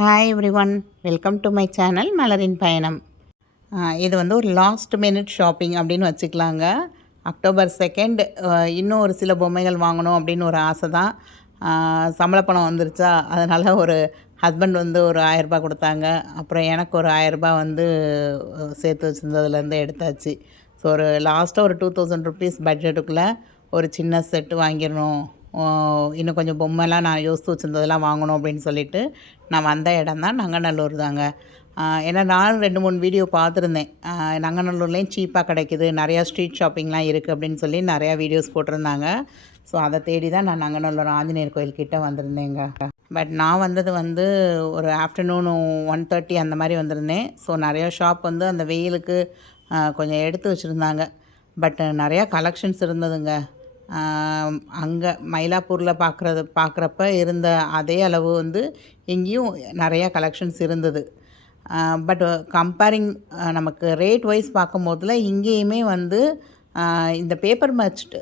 Hi everyone welcome to my channel மலரின் பயணம் இது வந்து ஒரு லாஸ்ட் மினிட் ஷாப்பிங் அப்படின்னு வச்சுக்கலாங்க. அக்டோபர் செகண்ட் இன்னும் ஒரு சில பொம்மைகள் வாங்கணும் அப்படின்னு ஒரு ஆசை தான் சம்பள பணம் வந்துருச்சா? அதனால் ஒரு ஹஸ்பண்ட் வந்து ஒரு ஆயரரூபா கொடுத்தாங்க. அப்புறம் எனக்கு ஒரு ஆயரரூபா வந்து சேர்த்து வச்சுருந்ததுலேருந்து எடுத்தாச்சு. ஸோ ஒரு லாஸ்ட்டாக ஒரு டூ தௌசண்ட் ருபீஸ் பட்ஜெட்டுக்குள்ளே ஒரு சின்ன செட்டு வாங்கிடணும். இன்னும் கொஞ்சம் பொம்மைலாம் நான் யோசித்து வச்சுருந்ததெல்லாம் வாங்கணும் அப்படின்னு சொல்லிட்டு நான் வந்த இடம் தான் நங்கநல்லூர் தாங்க. ஏன்னா நானும் ரெண்டு மூணு வீடியோ பார்த்துருந்தேன். நங்கநல்லூர்லேயும் சீப்பாக கிடைக்குது நிறையா ஸ்ட்ரீட் ஷாப்பிங்லாம் இருக்குது அப்படின்னு சொல்லி நிறையா வீடியோஸ் போட்டிருந்தாங்க. ஸோ அதை தேடி தான் நான் நங்கநல்லூர் ஆஞ்சநேயர் கோயில்கிட்ட வந்திருந்தேங்க. பட் நான் வந்தது வந்து ஒரு ஆஃப்டர்நூன் ஒன் தேர்ட்டி அந்த மாதிரி வந்திருந்தேன். ஸோ நிறையா ஷாப் வந்து அந்த வெயிலுக்கு கொஞ்சம் எடுத்து வச்சுருந்தாங்க. பட் நிறையா கலெக்ஷன்ஸ் இருந்ததுங்க. அங்கே மயிலாப்பூரில் பார்க்குறது பார்க்குறப்ப இருந்த அதே அளவு வந்து இங்கேயும் நிறையா கலெக்ஷன்ஸ் இருந்தது. பட் கம்பேரிங் நமக்கு ரேட் வைஸ் பார்க்கும்போதுல இங்கேயுமே வந்து இந்த பேப்பர் மச்ட்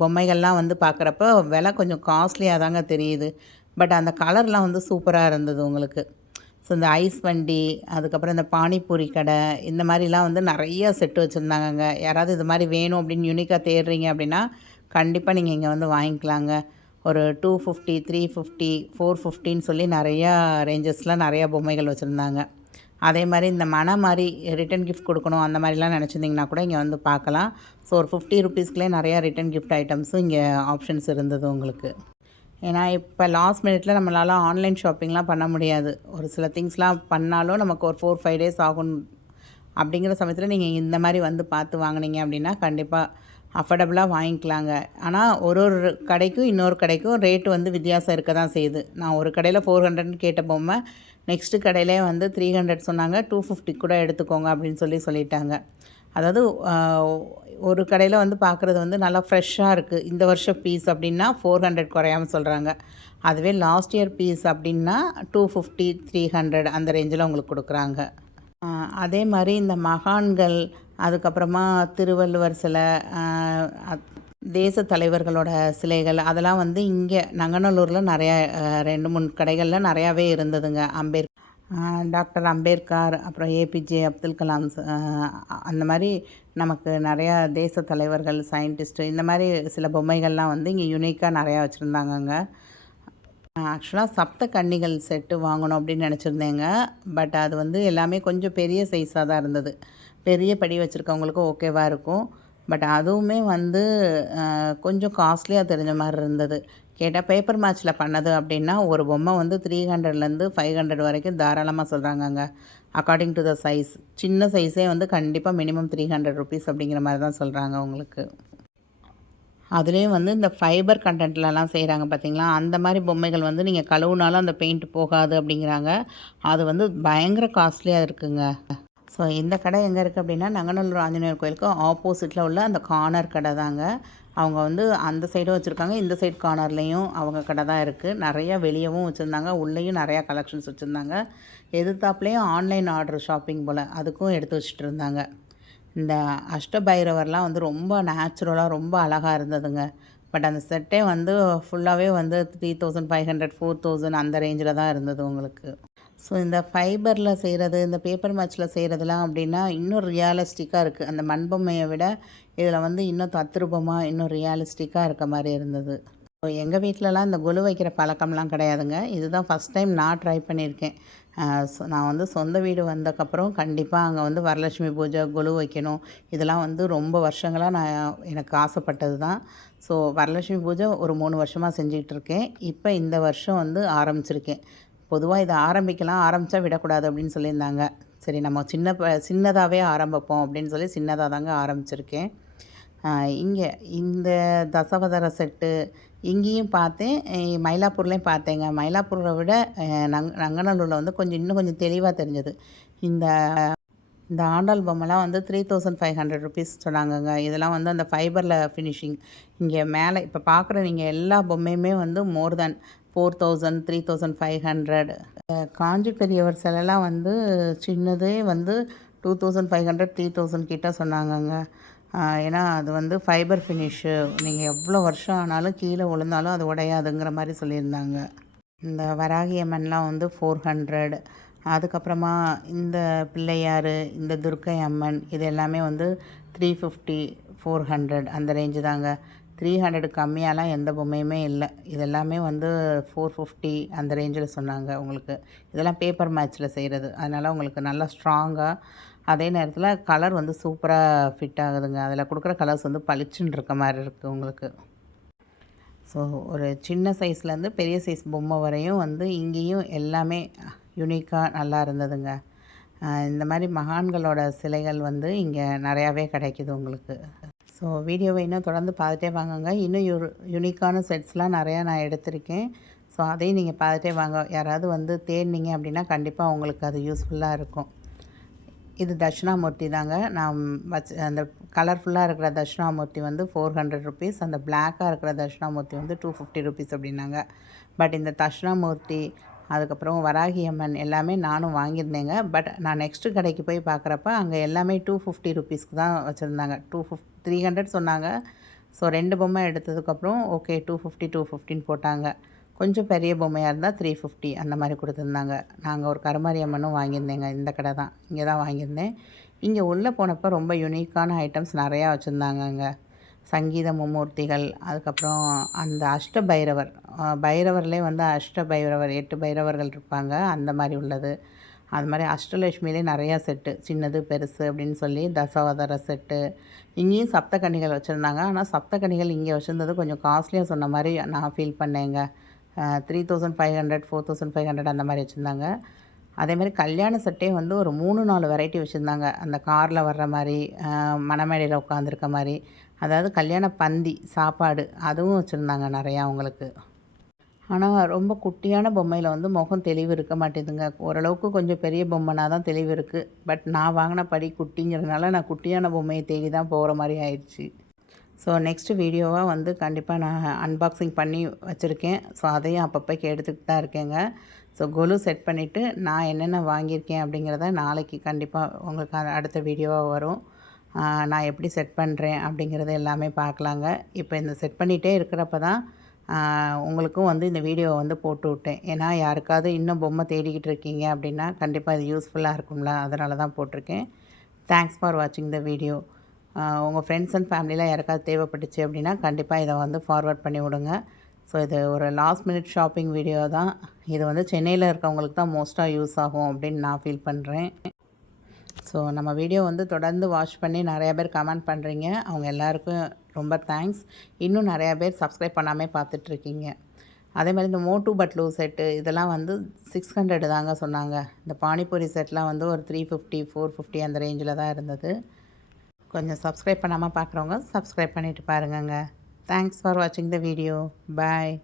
பொம்மைகள்லாம் வந்து பார்க்குறப்ப விலை கொஞ்சம் காஸ்ட்லியாக தாங்க தெரியுது. பட் அந்த கலர்லாம் வந்து சூப்பராக இருந்தது உங்களுக்கு. ஸோ இந்த ஐஸ் வண்டி அதுக்கப்புறம் இந்த பானிபூரி கடை இந்த மாதிரிலாம் வந்து நிறைய செட்டு வச்சுருந்தாங்கங்க. யாராவது இது மாதிரி வேணும் அப்படின்னு யூனிக்காக தேடுறீங்க அப்படின்னா கண்டிப்பாக நீங்கள் இங்கே வந்து வாங்கிக்கலாங்க. ஒரு two fifty three fifty four ஃபிஃப்டின்னு சொல்லி நிறையா ரேஞ்சஸ்லாம் நிறையா பொம்மைகள் வச்சுருந்தாங்க. அதே மாதிரி இந்த மன மாதிரி ரிட்டன் கிஃப்ட் கொடுக்கணும் அந்த மாதிரிலாம் நினச்சிருந்தீங்கன்னா கூட இங்கே வந்து பார்க்கலாம். ஸோ ஒரு ஃபிஃப்டி ருபீஸ்க்குள்ளே நிறையா ரிட்டன் கிஃப்ட் ஐட்டம்ஸும் இங்கே ஆப்ஷன்ஸ் இருந்தது உங்களுக்கு. ஏன்னா இப்போ லாஸ்ட் மினிட்ல நம்மளால் ஆன்லைன் ஷாப்பிங்லாம் பண்ண முடியாது. ஒரு சில திங்ஸ்லாம் பண்ணாலும் நமக்கு ஒரு ஃபோர் ஃபைவ் டேஸ் ஆகும். அப்படிங்கிற சமயத்தில் நீங்கள் இந்த மாதிரி வந்து பார்த்து வாங்குனீங்க அப்படின்னா கண்டிப்பாக அஃபோர்டபுளாக வாங்கிக்கலாங்க. ஆனால் ஒரு ஒரு கடைக்கும் இன்னொரு கடைக்கும் ரேட்டு வந்து வித்தியாசம் இருக்க தான் செய்யுது. நான் ஒரு கடையில் ஃபோர் ஹண்ட்ரட்னு கேட்ட பொம்மை நெக்ஸ்ட்டு கடையிலே வந்து த்ரீ ஹண்ட்ரட் சொன்னாங்க டூ ஃபிஃப்டி கூட எடுத்துக்கோங்க அப்படின்னு சொல்லி சொல்லிட்டாங்க. அதாவது ஒரு கடையில் வந்து பார்க்குறது வந்து நல்லா ஃப்ரெஷ்ஷாக இருக்குது இந்த வருஷம் பீஸ் அப்படின்னா ஃபோர் ஹண்ட்ரட் குறையாமல் சொல்கிறாங்க அதுவே லாஸ்ட் இயர் பீஸ் அப்படின்னா டூ ஃபிஃப்டி த்ரீ ஹண்ட்ரட் அந்த ரேஞ்சில் உங்களுக்கு கொடுக்குறாங்க. அதே மாதிரி இந்த மகான்கள் அதுக்கப்புறமா திருவள்ளுவர் சிலை தேச தலைவர்களோட சிலைகள் அதெல்லாம் வந்து இங்கே நங்கநல்லூரில் நிறையா ரெண்டு மூணு கடைகளில் நிறையாவே இருந்ததுங்க. அம்பேர் டாக்டர் அம்பேத்கர் அப்புறம் ஏபிஜே அப்துல் கலாம் அந்த மாதிரி நமக்கு நிறையா தேச தலைவர்கள் சயின்டிஸ்ட்டு இந்த மாதிரி சில பொம்மைகள்லாம் வந்து இங்கே யூனிக்காக நிறையா வச்சுருந்தாங்கங்க. ஆக்சுவலாக சப்த கன்னிகள் செட்டு வாங்கணும் அப்படின்னு நினச்சிருந்தேங்க. பட் அது வந்து எல்லாமே கொஞ்சம் பெரிய சைஸாக தான் இருந்தது. பெரிய படி வச்சுருக்கவங்களுக்கு ஓகேவாக இருக்கும். பட் அதுவுமே வந்து கொஞ்சம் காஸ்ட்லியாக தெரிஞ்ச மாதிரி இருந்தது. கேட்டால் பேப்பர் மேட்ச்சில் பண்ணது அப்படின்னா ஒரு பொம்மை வந்து த்ரீ ஹண்ட்ரட்லேருந்து ஃபைவ் ஹண்ட்ரட் வரைக்கும் தாராளமாக சொல்கிறாங்கங்க அக்கார்டிங் டு த சைஸ் சின்ன சைஸே வந்து கண்டிப்பாக மினிமம் த்ரீ ஹண்ட்ரட் ருபீஸ் அப்படிங்கிற மாதிரி தான் சொல்கிறாங்க உங்களுக்கு. அதுலேயும் வந்து இந்த ஃபைபர் கண்டென்ட்லலாம் செய்கிறாங்க பார்த்தீங்களா அந்த மாதிரி பொம்மைகள் வந்து நீங்கள் கழுவுனாலும் அந்த பெயிண்ட் போகாது அப்படிங்கிறாங்க. அது வந்து பயங்கர காஸ்ட்லியாக இருக்குங்க. ஸோ இந்த கடை எங்கே இருக்குது அப்படின்னா நங்கநல்லூர் ஆஞ்சநேயர் கோயிலுக்கு ஆப்போசிட்டில் உள்ள அந்த கார்னர் கடை தாங்க. அவங்க வந்து அந்த சைடும் வச்சுருக்காங்க. இந்த சைடு கார்னர்லேயும் அவங்க கடை தான் இருக்குது நிறையா வெளியவும் வச்சுருந்தாங்க. உள்ளேயும் நிறையா கலெக்ஷன்ஸ் வச்சுருந்தாங்க. எதிர்த்தாப்புலேயும் ஆன்லைன் ஆர்டர் ஷாப்பிங் போல் அதுக்கும் எடுத்து வச்சுட்டு இருந்தாங்க. இந்த அஷ்டபைரவர்லாம் வந்து ரொம்ப நேச்சுரலாக ரொம்ப அழகாக இருந்ததுங்க. பட் அந்த செட்டே வந்து ஃபுல்லாகவே வந்து three thousand five hundred four thousand அந்த ரேஞ்சில் தான் இருந்தது உங்களுக்கு. ஸோ இந்த ஃபைபரில் செய்கிறது இந்த பேப்பர் மேட்ச்சில் செய்கிறதுலாம் அப்படின்னா இன்னும் ரியாலிஸ்டிக்காக இருக்குது அந்த மண்பொம்மையை விட இதில் வந்து இன்னும் தத்ரூபமாக இன்னும் ரியாலிஸ்டிக்காக இருக்க மாதிரி இருந்தது. ஸோ எங்கள் வீட்டிலலாம் இந்த கொலு வைக்கிற பழக்கம்லாம் கிடையாதுங்க. இதுதான் ஃபஸ்ட் டைம் நான் ட்ரை பண்ணியிருக்கேன். நான் வந்து சொந்த வீடு வந்தக்கப்புறம் கண்டிப்பாக அங்கே வந்து வரலட்சுமி பூஜை கொலு வைக்கணும். இதெல்லாம் வந்து ரொம்ப வருஷங்களாக நான் எனக்கு ஆசைப்பட்டது தான். ஸோ வரலட்சுமி பூஜை ஒரு மூணு வருஷமாக செஞ்சுக்கிட்டு இருக்கேன். இப்போ இந்த வருஷம் வந்து ஆரம்பிச்சிருக்கேன். பொதுவாக இதை ஆரம்பிக்கலாம் ஆரம்பித்தா விடக்கூடாது அப்படின்னு சொல்லியிருந்தாங்க. சரி நம்ம சின்ன ப சின்னதாகவே ஆரம்பிப்போம் அப்படின்னு சொல்லி சின்னதாக தாங்க ஆரம்பிச்சிருக்கேன். இங்கே இந்த தசவதர செட்டு இங்கேயும் பார்த்தேன் மயிலாப்பூர்லேயும் பார்த்தேங்க. மயிலாப்பூரை விட நங் நங்கநல்லூரில் வந்து கொஞ்சம் இன்னும் கொஞ்சம் தெளிவாக தெரிஞ்சது. இந்த இந்த ஆண்டாள் பொம்மைலாம் வந்து three thousand five hundred rupees சொன்னாங்கங்க. இதெல்லாம் வந்து அந்த ஃபைபரில் ஃபினிஷிங் இங்கே மேலே இப்போ பார்க்குற நீங்கள் எல்லா பொம்மையுமே வந்து more than four thousand three thousand five hundred Kanchi பெரியவர் சிலைலாம் வந்து சின்னதே வந்து two thousand five hundred three thousand கிட்ட சொன்னாங்கங்க. ஏன்னா அது வந்து ஃபைபர் ஃபினிஷு நீங்கள் எவ்வளோ வருஷம் ஆனாலும் கீழே விழுந்தாலும் அது உடையாதுங்கிற மாதிரி சொல்லியிருந்தாங்க. இந்த வராகி அம்மன்லாம் வந்து ஃபோர் ஹண்ட்ரட் அதுக்கப்புறமா இந்த பிள்ளையார் இந்த துர்க்கை அம்மன் இது எல்லாமே வந்து த்ரீ ஃபிஃப்டி ஃபோர் ஹண்ட்ரட் அந்த ரேஞ்சு தாங்க. த்ரீ ஹண்ட்ரடு கம்மியாலாம் எந்த பொம்மையுமே இல்லை. இது எல்லாமே வந்து ஃபோர் ஃபிஃப்டி அந்த ரேஞ்சில் சொன்னாங்க உங்களுக்கு. இதெல்லாம் பேப்பர் மேட்ச்சில் செய்கிறது அதனால் உங்களுக்கு நல்லா ஸ்ட்ராங்காக அதே நேரத்தில் கலர் வந்து சூப்பராக ஃபிட் ஆகுதுங்க. அதில் கொடுக்குற கலர்ஸ் வந்து பளிச்சுன்னு இருக்க மாதிரி இருக்குது உங்களுக்கு. ஸோ ஒரு சின்ன சைஸ்லேருந்து பெரிய சைஸ் பொம்மை வரையும் வந்து இங்கேயும் எல்லாமே யுனிக்காக நல்லா இருந்ததுங்க. இந்த மாதிரி மகான்களோட சிலைகள் வந்து இங்கே நிறையாவே கிடைக்குது உங்களுக்கு. ஸோ வீடியோவை இன்னும் தொடர்ந்து பார்த்துட்டே வாங்குங்க. இன்னும் யூ யுனிக்கான செட்ஸ்லாம் நிறையா நான் எடுத்திருக்கேன். ஸோ அதையும் நீங்கள் பார்த்துட்டே வாங்க. யாராவது வந்து தேடினீங்க அப்படின்னா கண்டிப்பாக உங்களுக்கு அது யூஸ்ஃபுல்லாக இருக்கும். இது தட்சிணாமூர்த்தி தாங்க. நான் வச்சு அந்த கலர்ஃபுல்லாக இருக்கிற தட்சிணாமூர்த்தி வந்து ஃபோர் ஹண்ட்ரட் ருபீஸ் அந்த பிளாக்காக இருக்கிற தட்சிணாமூர்த்தி வந்து டூ ஃபிஃப்டி ருபீஸ் அப்படின்னாங்க. பட் இந்த தட்சிணாமூர்த்தி அதுக்கப்புறம் வராகி அம்மன் எல்லாமே நானும் வாங்கியிருந்தேங்க. பட் நான் நெக்ஸ்ட்டு கடைக்கு போய் பார்க்குறப்ப அங்கே எல்லாமே டூ ஃபிஃப்டி ருபீஸ்க்கு தான் வச்சுருந்தாங்க. டூ ஃபிஃப் த்ரீ ஹண்ட்ரட் சொன்னாங்க. ஸோ ரெண்டு பொம்மை எடுத்ததுக்கப்புறம் ஓகே டூ ஃபிஃப்டி டூ ஃபிஃப்டின்னு போட்டாங்க. கொஞ்சம் பெரிய பொம்மையாக இருந்தால் த்ரீ ஃபிஃப்டி அந்த மாதிரி கொடுத்துருந்தாங்க. நாங்கள் ஒரு கருமாரி அம்மனும் வாங்கியிருந்தேங்க இந்த கடை தான். இங்கே தான் வாங்கியிருந்தேன். இங்கே உள்ளே போனப்போ ரொம்ப யூனிக்கான ஐட்டம்ஸ் நிறையா வச்சுருந்தாங்க அங்கே சங்கீத மும்மூர்த்திகள் அதுக்கப்புறம் அந்த அஷ்ட பைரவர் பைரவர்லேயே வந்து அஷ்ட பைரவர் எட்டு பைரவர்கள் இருப்பாங்க. அந்த மாதிரி உள்ளது. அது மாதிரி அஷ்டலட்சுமிலே நிறையா செட்டு. சின்னது பெருசு அப்படின்னு சொல்லி தசாவதார செட்டு. இங்கேயும் சப்தக்கணிகள் வச்சுருந்தாங்க. ஆனால் சப்தக்கணிகள் இங்கே வச்சுருந்தது கொஞ்சம் காஸ்ட்லியாக சொன்ன மாதிரி நான் ஃபீல் பண்ணேங்க. Three thousand five hundred four thousand five hundred அந்த மாதிரி வச்சுருந்தாங்க. அதே மாதிரி கல்யாண சட்டையும் வந்து ஒரு மூணு நாலு வெரைட்டி வச்சுருந்தாங்க. அந்த காரில் வர்ற மாதிரி மணமேடையில் உட்காந்துருக்க மாதிரி அதாவது கல்யாண பந்தி சாப்பாடு அதுவும் வச்சுருந்தாங்க நிறையா அவங்களுக்கு. ஆனால் ரொம்ப குட்டியான பொம்மையில் வந்து முகம் தெளிவு இருக்க மாட்டேதுங்க. ஓரளவுக்கு கொஞ்சம் பெரிய பொம்மைனா தான் தெளிவு இருக்குது பட் நான் வாங்கின படி குட்டிங்கிறதுனால நான் குட்டியான பொம்மையை தேடி தான் போகிற மாதிரி ஆயிடுச்சு ஸோ நெக்ஸ்ட் வீடியோவாக வந்து கண்டிப்பாக நான் அன்பாக்சிங் பண்ணி வச்சுருக்கேன். ஸோ அதையும் அப்பப்போ எடுத்துக்கிட்டு தான் இருக்கேங்க. ஸோ கொலு செட் பண்ணிவிட்டு நான் என்னென்ன வாங்கியிருக்கேன் அப்படிங்கிறத நாளைக்கு கண்டிப்பாக உங்களுக்கு அடுத்த வீடியோவாக வரும். நான் எப்படி செட் பண்ணுறேன் அப்படிங்கிறத எல்லாமே பார்க்கலாங்க. இப்போ இந்த செட் பண்ணிகிட்டே இருக்கிறப்ப தான் உங்களுக்கும் வந்து இந்த வீடியோவை வந்து போட்டு விட்டேன். ஏன்னா யாருக்காவது இன்னும் பொம்மை தேடிக்கிட்டு இருக்கீங்க அப்படின்னா கண்டிப்பாக இது யூஸ்ஃபுல்லாக இருக்கும்ல. அதனால தான் போட்டிருக்கேன். தேங்க்ஸ் ஃபார் வாட்சிங் த வீடியோ உங்கள் ஃப்ரெண்ட்ஸ் அண்ட் ஃபேமிலியில் யாருக்காவது தேவைப்பட்டுச்சு அப்படின்னா கண்டிப்பாக இதை வந்து ஃபார்வர்ட் பண்ணி விடுங்க. ஸோ இது ஒரு லாஸ்ட் மினிட் ஷாப்பிங் வீடியோ தான். இது வந்து சென்னையில் இருக்கவங்களுக்கு தான் மோஸ்ட்டாக யூஸ் ஆகும் அப்படின்னு நான் ஃபீல் பண்ணுறேன் ஸோ நம்ம வீடியோ வந்து தொடர்ந்து வாட்ச் பண்ணி நிறையா பேர் கமெண்ட் பண்ணுறீங்க அவங்க எல்லாருக்கும் ரொம்ப தேங்க்ஸ் இன்னும் நிறையா பேர் சப்ஸ்கிரைப் பண்ணாமல் பார்த்துட்ருக்கீங்க. அதே மாதிரி இந்த மோட்டு பட்லூ செட்டு இதெல்லாம் வந்து சிக்ஸ் ஹண்ட்ரடு தாங்க சொன்னாங்க. இந்த பானிபூரி செட்லாம் வந்து ஒரு த்ரீ ஃபிஃப்டி ஃபோர் ஃபிஃப்டி அந்த ரேஞ்சில் தான் இருந்தது. கொஞ்சம் சப்ஸ்கிரைப் பண்ணாமல் பார்க்குறவங்க சப்ஸ்கிரைப் பண்ணிவிட்டு பாருங்கங்க. தேங்க்ஸ் ஃபார் வாட்சிங் த வீடியோ பாய்